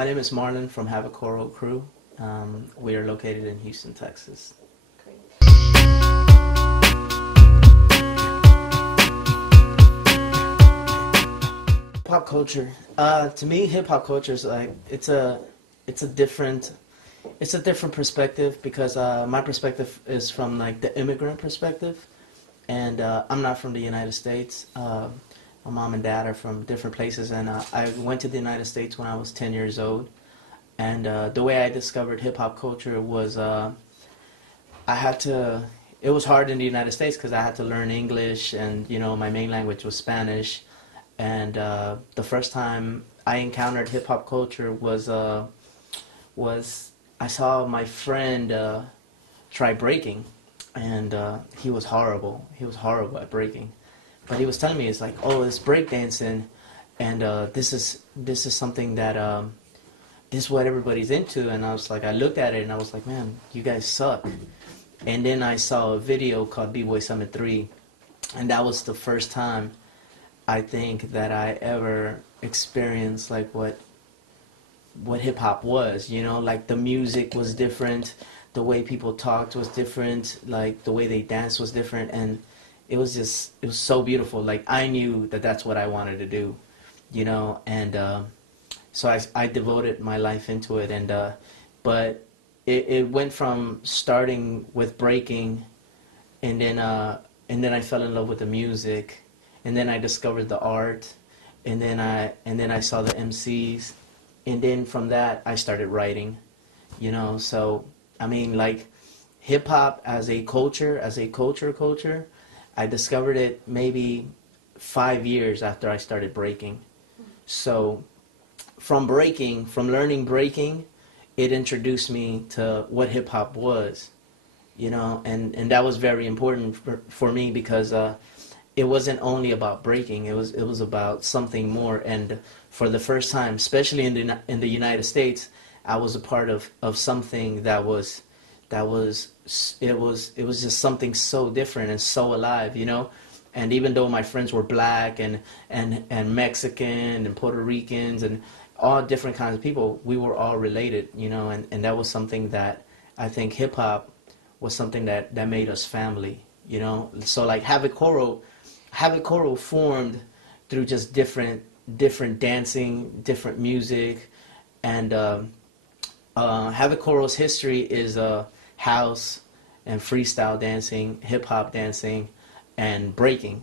My name is Marlon from Havikoro Crew. We are located in Houston, Texas. Great. Hip-hop culture. To me, hip-hop culture is like it's a different perspective because my perspective is from like the immigrant perspective, and I'm not from the United States. My mom and dad are from different places, and I went to the United States when I was 10 years old. And the way I discovered hip-hop culture was it was hard in the United States because I had to learn English, and my main language was Spanish. And the first time I encountered hip-hop culture was I saw my friend try breaking, and he was horrible. He was horrible at breaking. But he was telling me, it's like, oh, it's breakdancing, and this is something that this is what everybody's into. And I was like, I looked at it and I was like, man, you guys suck. And then I saw a video called BBoy Summit 3, and that was the first time I think that I ever experienced like what hip hop was. Like the music was different, the way people talked was different, like the way they danced was different, and it was so beautiful. Like I knew that that's what I wanted to do, and so I devoted my life into it, and but it went from starting with breaking, and then I fell in love with the music, and then I discovered the art, and then I saw the MCs, and then from that I started writing, So I mean, like hip hop as a culture, culture. I discovered it maybe 5 years after I started breaking. So from learning breaking, it introduced me to what hip hop was, and that was very important for me because it wasn't only about breaking, it was about something more. And for the first time, especially in the United States, I was a part of something that was just something so different and so alive, And even though my friends were black and Mexican and Puerto Ricans and all different kinds of people, we were all related, and that was something that I think hip hop was something that made us family, So like Havikoro formed through just different dancing, different music, and Havikoro's history is house and freestyle dancing, hip hop dancing, and breaking.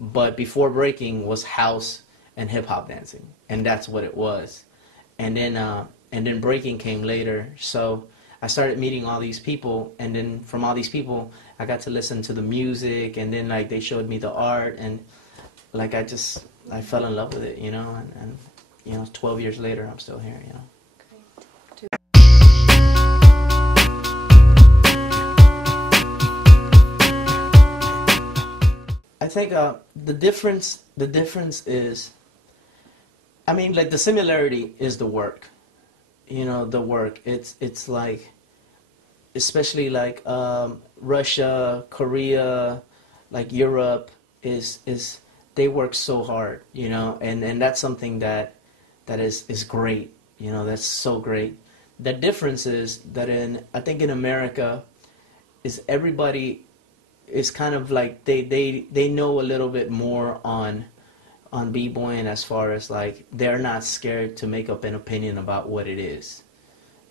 But before breaking was house and hip hop dancing, and that's what it was. And then breaking came later. So I started meeting all these people, and then from all these people, I got to listen to the music, and then like they showed me the art, and like I fell in love with it, and 12 years later, I'm still here, I think the difference is, I mean, like the similarity is the work, the work. It's like, especially like Russia, Korea, like Europe is they work so hard, and that's something that is great, that's so great. The difference is that I think in America is everybody is kind of like they know a little bit more on b-boying, as far as like they're not scared to make up an opinion about what it is,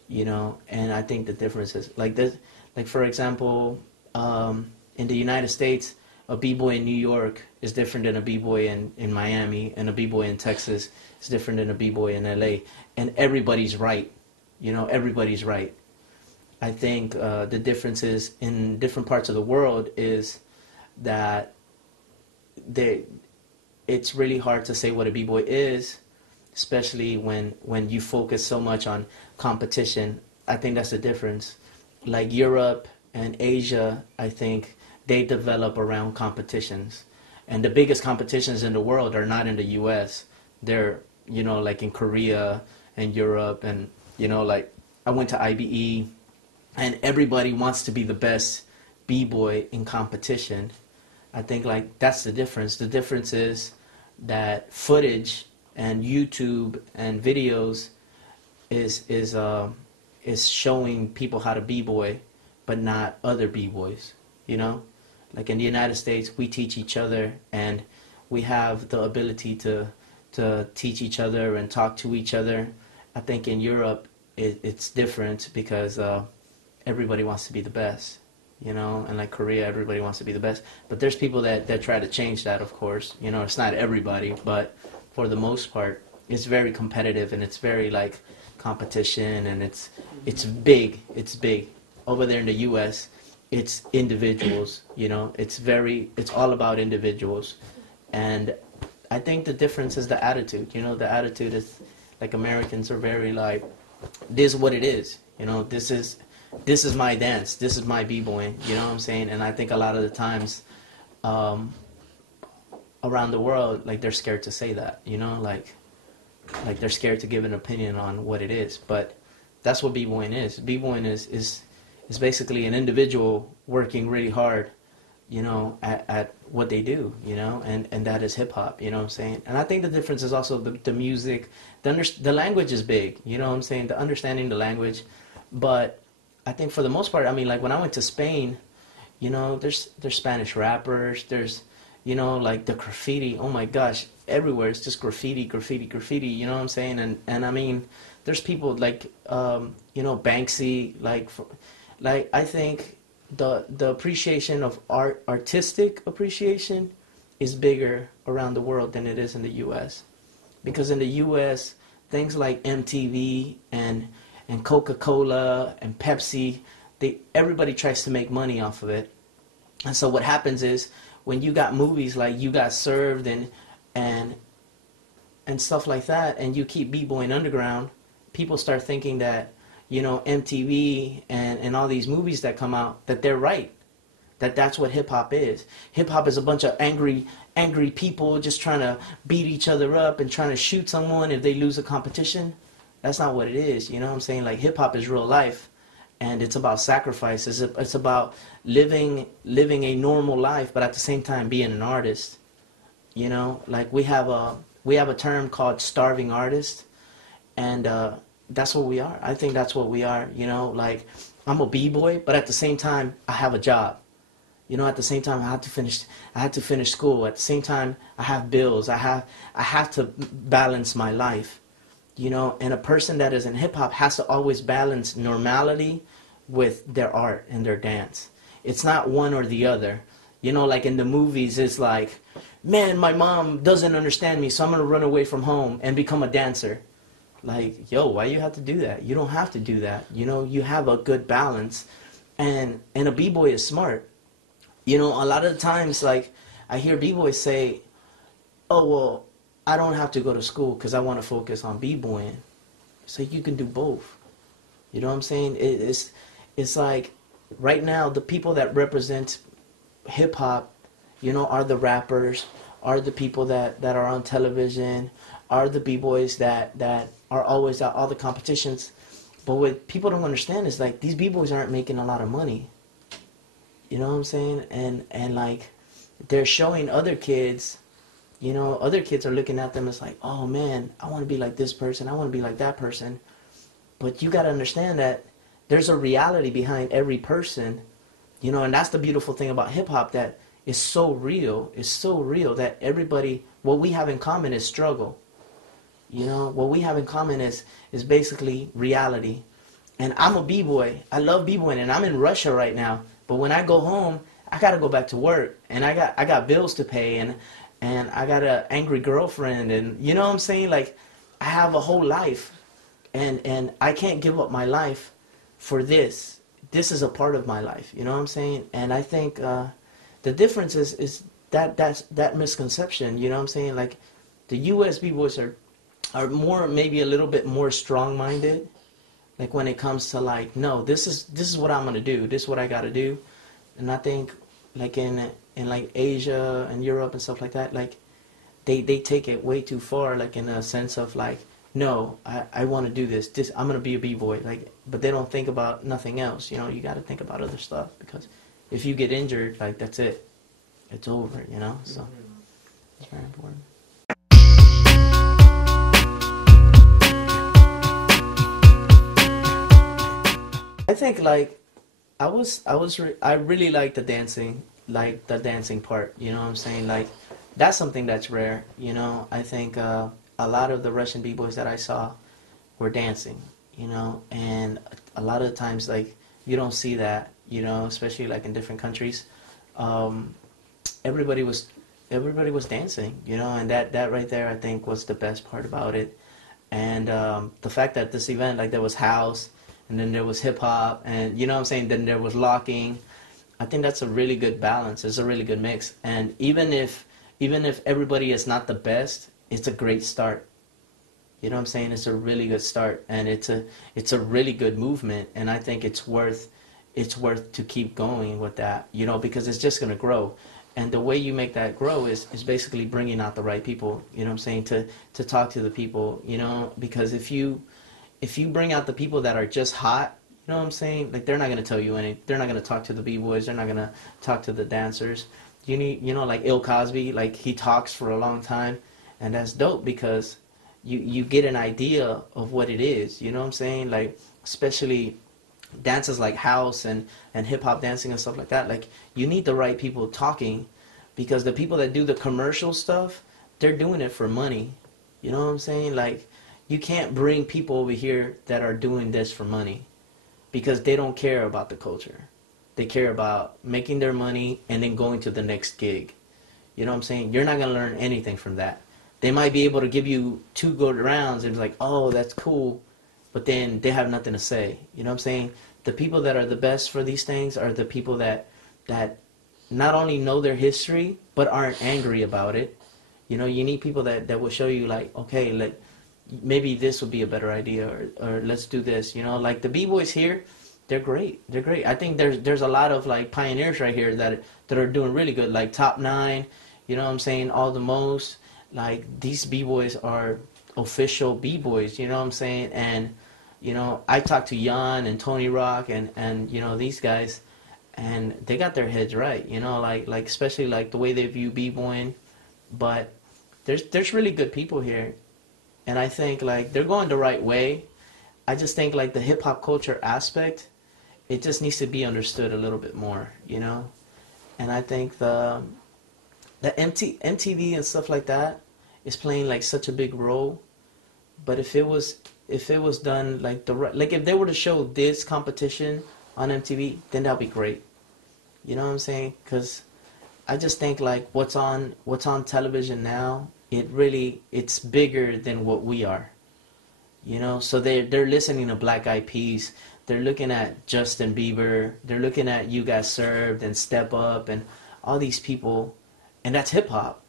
and I think the difference is like this. Like for example, in the United States, a b-boy in New York is different than a b-boy in Miami, and a b-boy in Texas is different than a b-boy in LA, and everybody's right, everybody's right. I think the differences in different parts of the world is that it's really hard to say what a b-boy is, especially when you focus so much on competition. I think that's the difference. Like Europe and Asia, I think they develop around competitions. And the biggest competitions in the world are not in the U.S. They're, like in Korea and Europe, and, like I went to IBE, and everybody wants to be the best b-boy in competition. I think like that's the difference. The difference is that footage and YouTube and videos is is uh is showing people how to b-boy, but not other b-boys. You know, like in the United States, we teach each other, and we have the ability to teach each other and talk to each other. I think in Europe it's different because everybody wants to be the best, you know, and like Korea, everybody wants to be the best. But there's people that try to change that, of course. You know, it's not everybody, but for the most part, it's very competitive and it's very like competition, and it's big. It's big. Over there in the U.S., it's individuals. You know, it's all about individuals, and I think the difference is the attitude. You know, the attitude is like Americans are very like, this is what it is. You know, this is my dance. This is my b-boying. You know what I'm saying? And I think a lot of the times, around the world, like they're scared to say that. You know, like they're scared to give an opinion on what it is. But that's what b-boying is. B-boying is basically an individual working really hard, you know, at what they do, you know, and that is hip hop, you know what I'm saying? And I think the difference is also the music, the language is big, you know what I'm saying? The understanding the language. But I think for the most part, I mean, like when I went to Spain, you know, there's Spanish rappers, there's, you know, like the graffiti, oh my gosh, everywhere it's just graffiti, you know what I'm saying? And I mean, there's people like, you know, Banksy, like I think the appreciation of artistic appreciation is bigger around the world than it is in the U.S. Because in the U.S., things like MTV and Coca-Cola and Pepsi, everybody tries to make money off of it. And so what happens is when you got movies like You Got Served and stuff like that, and you keep b-boying underground, people start thinking that, you know, MTV and all these movies that come out, that they're right. That's what hip-hop is. Hip-hop is a bunch of angry people just trying to beat each other up and trying to shoot someone if they lose a competition. That's not what it is, you know what I'm saying? Like, hip-hop is real life, and it's about sacrifice. It's about living a normal life, but at the same time being an artist. You know, like we have a term called starving artist, and that's what we are. I think that's what we are, you know, like I'm a b-boy, but at the same time I have a job. You know, at the same time I had to finish school. At the same time I have bills. I have to balance my life. You know, and a person that is in hip hop has to always balance normality with their art and their dance. It's not one or the other. You know, like in the movies, it's like, man, my mom doesn't understand me, so I'm going to run away from home and become a dancer. Like, yo, why you have to do that? You don't have to do that. You know, you have a good balance. And a b-boy is smart. You know, a lot of the times, like, I hear b-boys say, oh, well, I don't have to go to school because I want to focus on b-boying. So you can do both. You know what I'm saying? It's like, right now, the people that represent hip-hop, you know, are the rappers, are the people that are on television, are the b-boys that are always at all the competitions. But what people don't understand is, like, these b-boys aren't making a lot of money. You know what I'm saying? And like, they're showing other kids, you know, other kids are looking at them as like, oh man, I want to be like this person, I want to be like that person. But you got to understand that there's a reality behind every person, you know, and that's the beautiful thing about hip-hop, that is so real. It's so real that everybody, what we have in common is struggle. You know, what we have in common is basically reality. And I'm a b-boy. I love b-boying, and I'm in Russia right now. But when I go home, I got to go back to work, and I got bills to pay, and I got an angry girlfriend, and you know what I'm saying? Like, I have a whole life, and I can't give up my life for this. This is a part of my life. You know what I'm saying? And I think the difference is that misconception. You know what I'm saying? Like, the U.S. b-boys are more, maybe a little bit more strong-minded. Like, when it comes to, like, no, this is what I'm gonna do. This is what I gotta do. And I think, like, in like Asia and Europe and stuff like that, like, they take it way too far. Like, in a sense of like, no, I want to do this. I'm gonna be a b-boy. Like, but they don't think about nothing else. You know, you got to think about other stuff, because if you get injured, like, that's it. It's over. You know, so it's very important. I think like I really like the dancing part. You know what I'm saying? Like that's something that's rare. You know, I think a lot of the Russian b-boys that I saw were dancing. You know, and a lot of the times like you don't see that. You know, especially like in different countries. Um, everybody was everybody was dancing. You know, and that right there I think was the best part about it. And the fact that this event, like there was house, and then there was hip hop, and you know what I'm saying, then there was locking. I think that's a really good balance. It's a really good mix. And even if everybody is not the best, it's a great start. You know what I'm saying? It's a really good start, and it's a really good movement. And I think it's worth to keep going with that. You know, because it's just gonna grow. And the way you make that grow is basically bringing out the right people. You know what I'm saying? To talk to the people. You know, because if you bring out the people that are just hot, you know what I'm saying? Like they're not gonna tell you anything. They're not gonna talk to the b-boys. They're not gonna talk to the dancers. You need, you know, like Il Cosby, like he talks for a long time, and that's dope because you get an idea of what it is. You know what I'm saying? Like especially dances like house and hip hop dancing and stuff like that. Like you need the right people talking, because the people that do the commercial stuff, they're doing it for money. You know what I'm saying? Like you can't bring people over here that are doing this for money, because they don't care about the culture. They care about making their money and then going to the next gig. You know what I'm saying? You're not going to learn anything from that. They might be able to give you 2 good rounds and be like, oh, that's cool, but then they have nothing to say. You know what I'm saying? The people that are the best for these things are the people that not only know their history, but aren't angry about it. You know, you need people that will show you like, okay, like, maybe this would be a better idea, or let's do this. You know, like the b-boys here, they're great. They're great. I think there's a lot of like pioneers right here that are doing really good, like Top 9, you know what I'm saying, All the Most. Like these b-boys are official b-boys, you know what I'm saying? And you know, I talked to Jan and Tony Rock and you know, these guys, and they got their heads right, you know, like especially like the way they view b-boying. But there's really good people here. And I think like they're going the right way. I just think like the hip hop culture aspect, it just needs to be understood a little bit more, you know. And I think the MTV and stuff like that is playing like such a big role. But if it was done like like if they were to show this competition on MTV, then that'd be great. You know what I'm saying? Because I just think like what's on television now, it's bigger than what we are. You know, so they're listening to Black Eyed Peas, they're looking at Justin Bieber, they're looking at You Got Served and Step Up and all these people, and that's hip hop.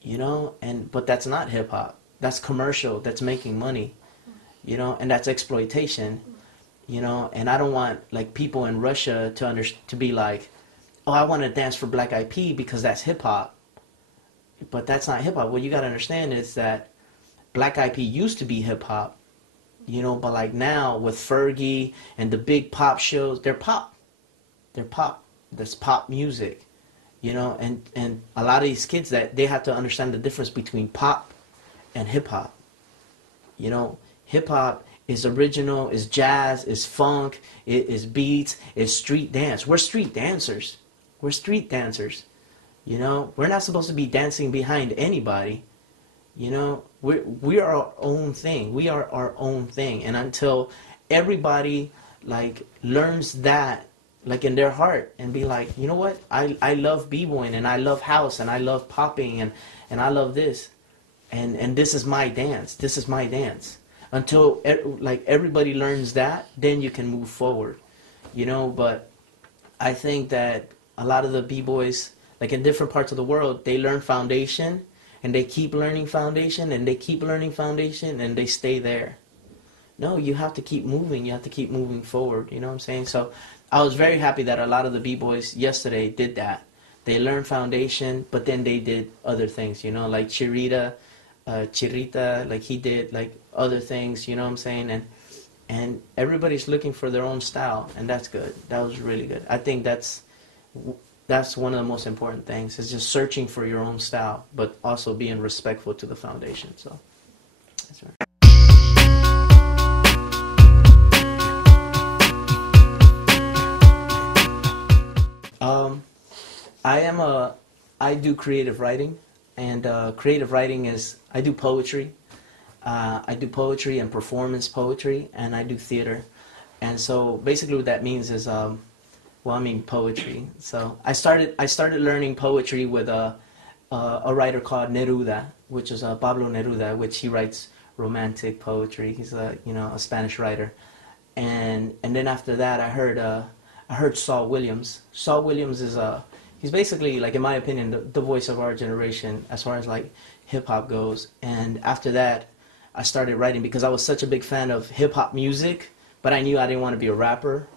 You know, but that's not hip hop. That's commercial. That's making money. You know, and that's exploitation. You know, and I don't want like people in Russia to be like, oh, I want to dance for Black Eyed Peas because that's hip hop. But that's not hip hop. What you got to understand is that Black Eyed Peas used to be hip hop, you know, but like now with Fergie and the big pop shows, they're pop. They're pop. That's pop music, you know, and a lot of these kids, that they have to understand the difference between pop and hip hop. You know, hip hop is original, is jazz, is funk, it is beats, is street dance. We're street dancers. We're street dancers. You know, we're not supposed to be dancing behind anybody. You know, we are our own thing. We are our own thing. And until everybody like learns that like in their heart and be like, you know what, I love b-boying and I love house and I love popping and I love this, and this is my dance. This is my dance. Until like everybody learns that, then you can move forward. You know, but I think that a lot of the b-boys, like in different parts of the world, they learn foundation and they keep learning foundation and they keep learning foundation and they stay there. No, you have to keep moving. You have to keep moving forward. You know what I'm saying? So I was very happy that a lot of the b-boys yesterday did that. They learned foundation, but then they did other things, you know, like Chirita, like he did like other things, you know what I'm saying? And everybody's looking for their own style, and that's good. That was really good. I think that's one of the most important things, is just searching for your own style, but also being respectful to the foundation. So that's right. I do creative writing, and creative writing is, I do poetry. I do poetry and performance poetry, and I do theater. And so basically what that means is, poetry. So I started learning poetry with a writer called Neruda, which is Pablo Neruda, which he writes romantic poetry. He's a Spanish writer. And then after that, I heard Saul Williams. Saul Williams is he's basically, like, in my opinion, the voice of our generation as far as like hip hop goes. And after that, I started writing because I was such a big fan of hip hop music, but I knew I didn't want to be a rapper,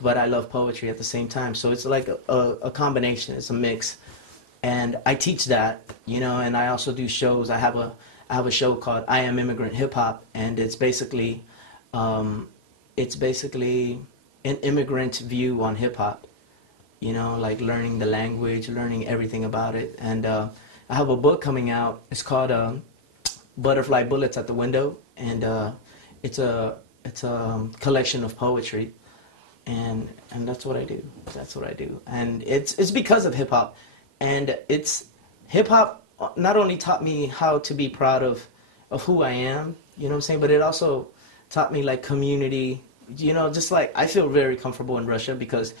but I love poetry at the same time. So it's like a combination. It's a mix. And I teach that, and I also do shows. I have a show called I Am Immigrant Hip Hop, and it's basically an immigrant view on hip hop, like learning the language, learning everything about it. And I have a book coming out. It's called Butterfly Bullets at the Window, and it's a collection of poetry, and that's what I do. That's what I do, and it's because of hip hop, and it's hip hop not only taught me how to be proud of who I am, what I'm saying, but it also taught me like community. Just like I feel very comfortable in Russia because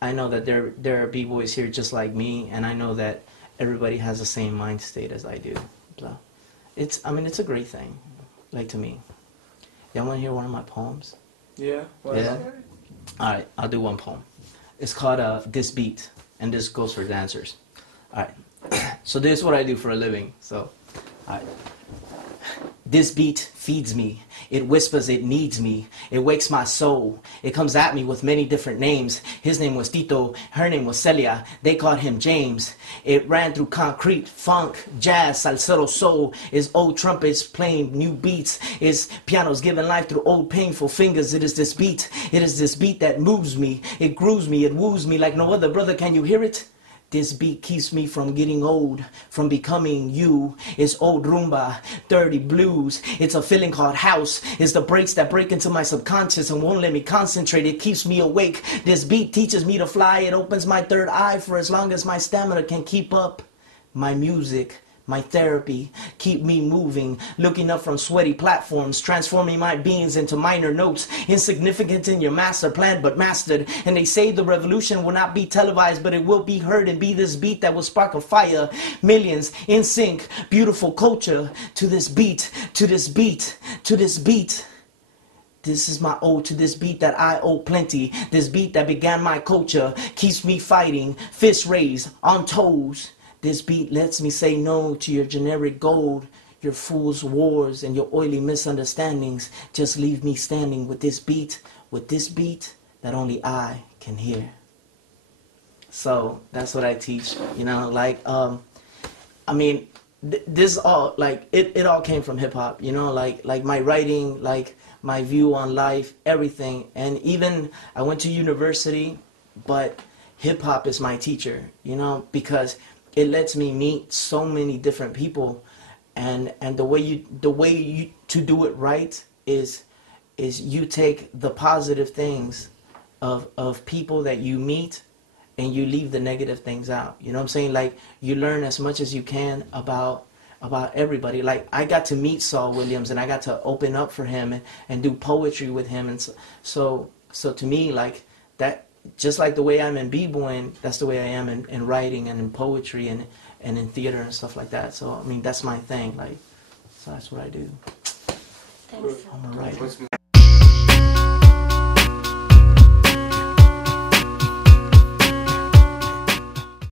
I know that there are b-boys here just like me, and I know that everybody has the same mind state as I do. So it's a great thing, like, to me. Y'all want to hear one of my poems? Yeah. Yeah. All right, I'll do one poem. It's called This Beat, and this goes for dancers. All right. So this is what I do for a living. So, all right. This beat feeds me. It whispers it needs me. It wakes my soul. It comes at me with many different names. His name was Tito. Her name was Celia. They called him James. It ran through concrete, funk, jazz, salsero, soul. Is old trumpets playing new beats. Is pianos giving life through old painful fingers. It is this beat. It is this beat that moves me. It grooves me. It woos me like no other. Brother, can you hear it? This beat keeps me from getting old, from becoming you. It's old rumba, dirty blues. It's a feeling called house. It's the breaks that break into my subconscious and won't let me concentrate. It keeps me awake. This beat teaches me to fly. It opens my third eye for as long as my stamina can keep up. My music, my therapy, keep me moving, looking up from sweaty platforms, transforming my beings into minor notes, insignificant in your master plan, but mastered. And they say the revolution will not be televised, but it will be heard and be this beat that will spark a fire. Millions in sync, beautiful culture, to this beat, to this beat, to this beat. This is my ode to this beat that I owe plenty. This beat that began my culture, keeps me fighting, fists raised, on toes. This beat lets me say no to your generic gold, your fool's wars, and your oily misunderstandings. Just leave me standing with this beat that only I can hear. So that's what I teach, this all, like, it all came from hip hop, like my writing, like my view on life, everything. And even I went to university, but hip hop is my teacher, because it lets me meet so many different people, and the way you to do it right is you take the positive things of people that you meet, and you leave the negative things out. You know what I'm saying? Like, you learn as much as you can about everybody. Like, I got to meet Saul Williams, and I got to open up for him and do poetry with him, and so to me, like, that. Just like the way I'm in b-boying, that's the way I am in writing and in poetry and in theater and stuff like that. So, that's my thing. Like, so that's what I do. Thanks. I'm a writer.